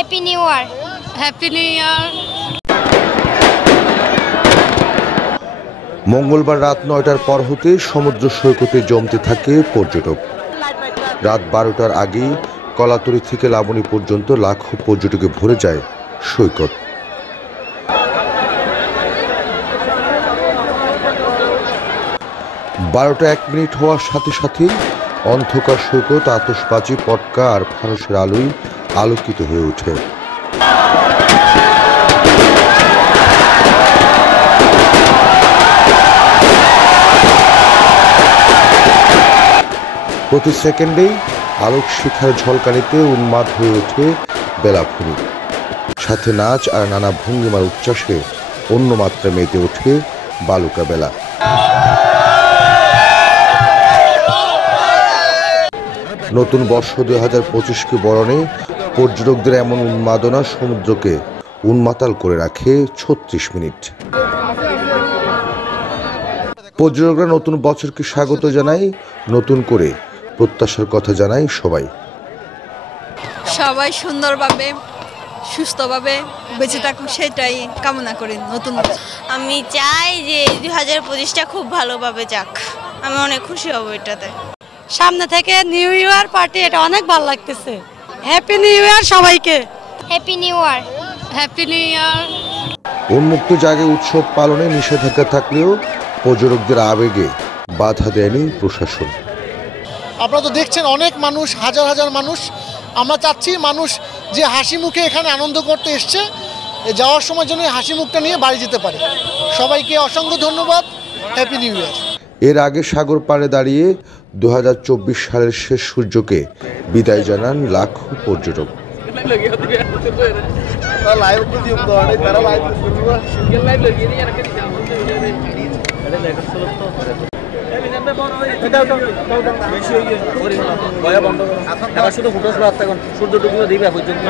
Happy new year. Happy new year. মঙ্গলবার রাত ৯টার পর হতে সমুদ্র সৈকতে জমতে থাকে পর্যটক। রাত ১২টার আগেই কলাতলী থেকে লাবণী পর্যন্ত লাখো পর্যটকে ভরে যায় সৈকত। বারোটা ১ মিনিট হওয়ার সাথে সাথেই অন্ধকার সৈকত আতশবাজি, পটকা আর ফানুসের আলোয় আলোকিত হয়ে ওঠে। প্রতি সেকেন্ডেই আলোক শিখার ঝলকানিতে উন্মাদ হয়ে ওঠে বেলাভূমি। সাথে নাচ আর নানা ভঙ্গিমার উচ্ছ্বাসে অন্য মাত্রায় মেতে ওঠে বালুকা বেলা। নতুন বর্ষ ২০২৫কে বরণে পর্যটকদের এমন উন্মাদনা সমুদ্রকে উন্মাতাল করে রাখে ৩৬ মিনিট। পর্যটকরা নতুন বছরকে স্বাগত জানায়, নতুন করে প্রত্যাশার কথা জানায় সবাই। সবাই সুন্দরভাবে সুস্থভাবে বেঁচে থাকুক সেটাই কামনা করি। নতুন আমি চাই যে ২০২৫টা খুব ভালোভাবে যাক। আমি অনেক খুশি হব এটাতে। সামনে থেকে নিউ ইয়ার পার্টি, এটা অনেক ভালো লাগতেছে। হ্যাপি নিউ ইয়ার সবাইকে। Happy new year. Happy new year. উন্মুক্ত জায়গায় উৎসব পালনে নিষেধাজ্ঞা থাকলেও পর্যটকদের আবেগে বাধা দেয়নি প্রশাসন। আপনারা তো দেখছেন অনেক মানুষ, হাজার হাজার মানুষ। আমরা চাচ্ছি মানুষ যে হাসি মুখে এখানে আনন্দ করতে এসছে, যাওয়ার সময় যেন হাসি মুখটা নিয়ে বাড়ি যেতে পারে। সবাইকে অসংখ্য ধন্যবাদ। Happy new year. এর আগে সাগর পাড়ে দাঁড়িয়ে ২০২৪ সালের শেষ সূর্যকে বিদায় জানান লাখো পর্যটক। সূর্য ডুবিয়ে দিবে পর্যন্ত।